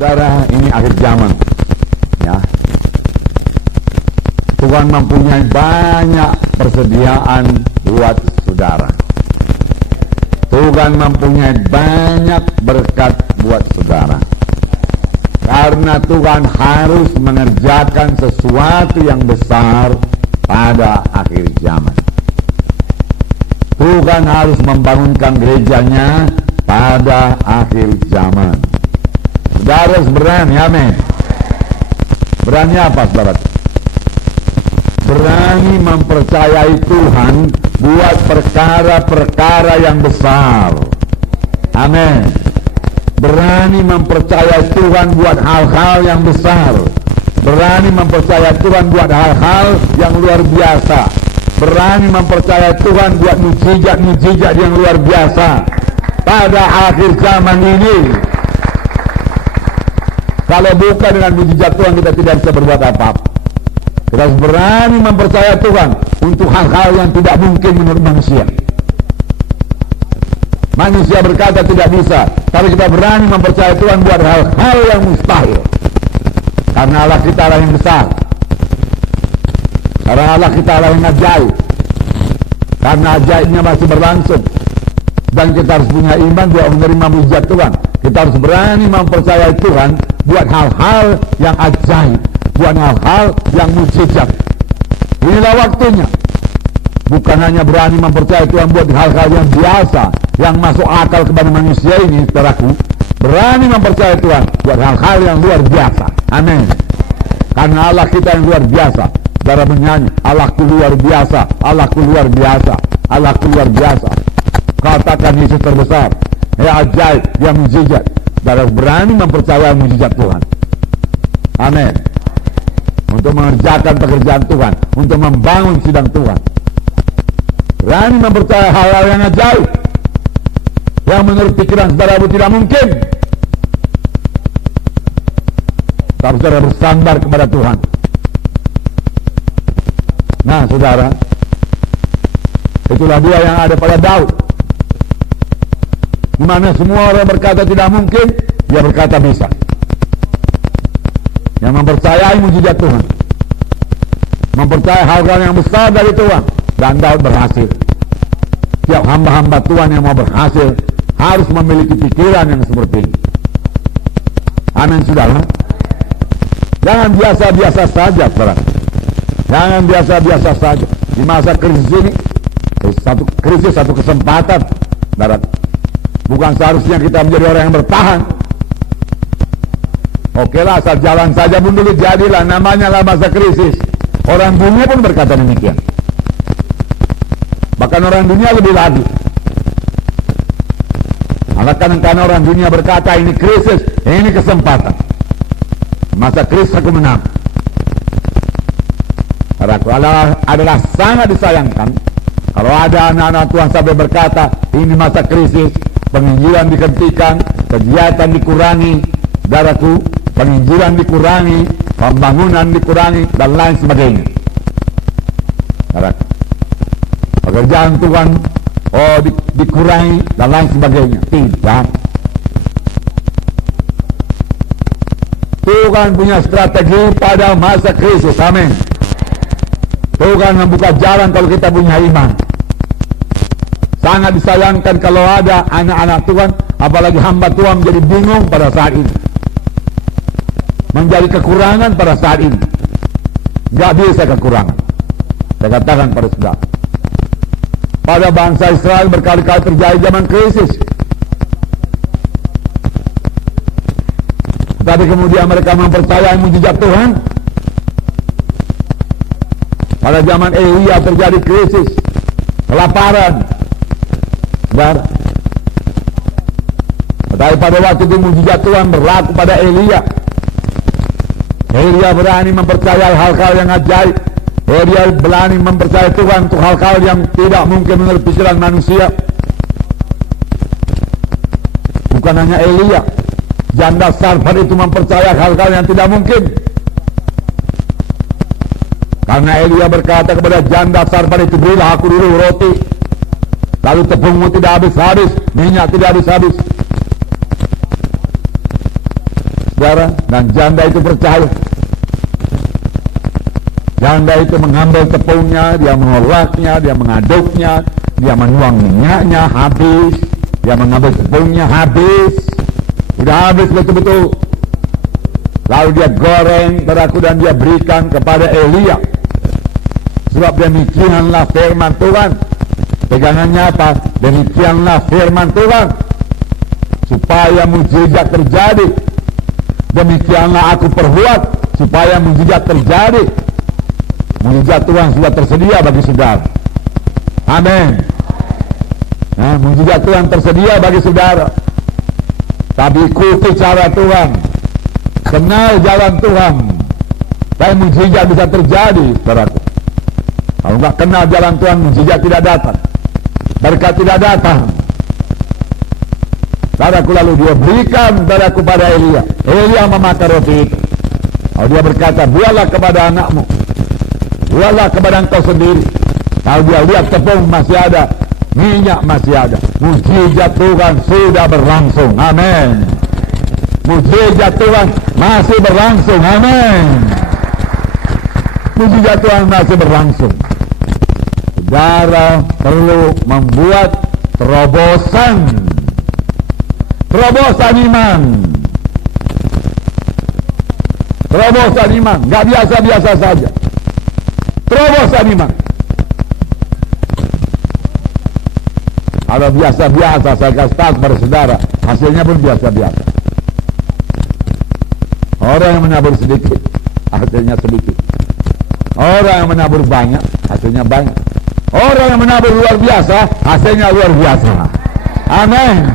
Saudara, ini akhir zaman, ya. Tuhan mempunyai banyak persediaan buat saudara. Tuhan mempunyai banyak berkat buat saudara. Karena Tuhan harus mengerjakan sesuatu yang besar pada akhir zaman. Tuhan harus membangunkan gerejanya pada akhir zaman. Saudara harus berani, amin. Berani apa, saudara? Berani mempercayai Tuhan buat perkara-perkara yang besar. Amin. Berani mempercayai Tuhan buat hal-hal yang besar. Berani mempercayai Tuhan buat hal-hal yang luar biasa. Berani mempercayai Tuhan buat mujizat-mujizat yang luar biasa pada akhir zaman ini. Kalau bukan dengan mujizat Tuhan, kita tidak bisa berbuat apa-apa. Kita harus berani mempercayai Tuhan untuk hal-hal yang tidak mungkin menurut manusia. Manusia berkata tidak bisa, tapi kita berani mempercayai Tuhan buat hal-hal yang mustahil. Karena Allah kita Allah yang besar. Karena Allah kita Allah yang ajaib. Karena ajaibnya masih berlangsung. Dan kita harus punya iman buat menerima mujizat Tuhan. Kita harus berani mempercayai Tuhan buat hal-hal yang ajaib, buat hal-hal yang mujizat. Inilah waktunya. Bukan hanya berani mempercayai Tuhan buat hal-hal yang biasa, yang masuk akal kepada manusia ini, saudaraku. Berani mempercayai Tuhan buat hal-hal yang luar biasa. Amin. Karena Allah kita yang luar biasa. Saudara menyanyi, Allahku luar biasa, Allahku luar biasa, Allahku luar biasa. Katakan Yesus terbesar, ya ajaib, ya mujizat. Saudara berani mempercayai mujizat Tuhan. Amin. Untuk mengerjakan pekerjaan Tuhan, untuk membangun sidang Tuhan. Berani mempercayai hal-hal yang ajaib, yang menurut pikiran saudara tidak mungkin. Tapi saudara bersandar kepada Tuhan. Nah, saudara, itulah dia yang ada pada Daud. Di mana semua orang berkata tidak mungkin, dia berkata bisa. Yang mempercayai mujizat Tuhan, mempercayai hal-hal yang besar dari Tuhan, dan Daud berhasil. Tiap hamba-hamba Tuhan yang mau berhasil harus memiliki pikiran yang seperti ini. Amin, saudara. Jangan biasa-biasa saja, saudara. Jangan biasa-biasa saja. Di masa krisis ini, satu kesempatan, saudara. Bukan seharusnya kita menjadi orang yang bertahan. Oke lah, asal jalan saja pun dulu jadilah, namanya lah masa krisis. Orang dunia pun berkata demikian. Bahkan orang dunia lebih lagi. Karena orang dunia berkata ini krisis, ini kesempatan. Masa krisis aku menang. Adalah sangat disayangkan kalau ada anak-anak Tuhan sampai berkata ini masa krisis, penginjilan dihentikan, kegiatan dikurangi, saudaraku, penginjilan dikurangi, pembangunan dikurangi, dan lain sebagainya. Saudaraku, pekerjaan Tuhan dikurangi dan lain sebagainya. Tidak. Tuhan punya strategi pada masa krisis. Amin. Tuhan membuka jalan kalau kita punya iman. Sangat disayangkan kalau ada anak-anak Tuhan, apalagi hamba Tuhan, menjadi bingung pada saat ini, menjadi kekurangan pada saat ini. Gak bisa kekurangan. Saya katakan pada saudara, pada bangsa Israel berkali-kali terjadi zaman krisis, tapi kemudian mereka mempercayai mujizat Tuhan. Pada zaman Elia terjadi krisis, kelaparan, saudara. Tapi pada waktu itu mujizat Tuhan berlaku pada Elia. Elia berani mempercayai hal-hal yang ajaib. Elia berani mempercayai Tuhan untuk hal-hal yang tidak mungkin menurut pikiran manusia. Bukan hanya Elia, janda Sarfat itu mempercayai hal-hal yang tidak mungkin. Karena Elia berkata kepada janda Sarfat itu, berilah aku dulu roti, lalu tepungmu tidak habis-habis, minyak tidak habis-habis. saudara, dan janda itu percaya. Janda itu mengambil tepungnya, dia mengolahnya, dia mengaduknya, dia menuang minyaknya habis, dia mengambil tepungnya habis, sudah habis betul-betul. Lalu dia goreng saudaraku dan dia berikan kepada Elia. Sebab demikianlah firman Tuhan. Pegangannya apa? Demikianlah firman Tuhan, supaya mujizat terjadi. Demikianlah aku perbuat supaya mujizat terjadi. Mujizat Tuhan sudah tersedia bagi saudara. Amin. Nah, mujizat Tuhan tersedia bagi saudara. Tapi ikuti cara Tuhan, kenal jalan Tuhan, dan mujizat bisa terjadi, saudaraku. Kalau enggak kenal jalan Tuhan, mujizat tidak datang, berkat tidak datang. Saudaraku, lalu dia berikan saudaraku pada Elia. Elia memakan roti itu. Lalu dia berkata, buatlah kepada anakmu, buatlah kepada engkau sendiri. Lalu dia lihat tepung masih ada, minyak masih ada. Mujizat Tuhan sudah berlangsung. Amin. Mujizat Tuhan masih berlangsung. Amin. Mujizat Tuhan masih berlangsung. Saudara perlu membuat terobosan iman. Terobosan iman, gak biasa-biasa saja. Terobosan iman. Kalau biasa-biasa, saya kasih tahu kepada saudara, hasilnya pun biasa-biasa. Orang yang menabur sedikit, hasilnya sedikit. Orang yang menabur banyak, hasilnya banyak. Orang yang menabur luar biasa, hasilnya luar biasa. Amin.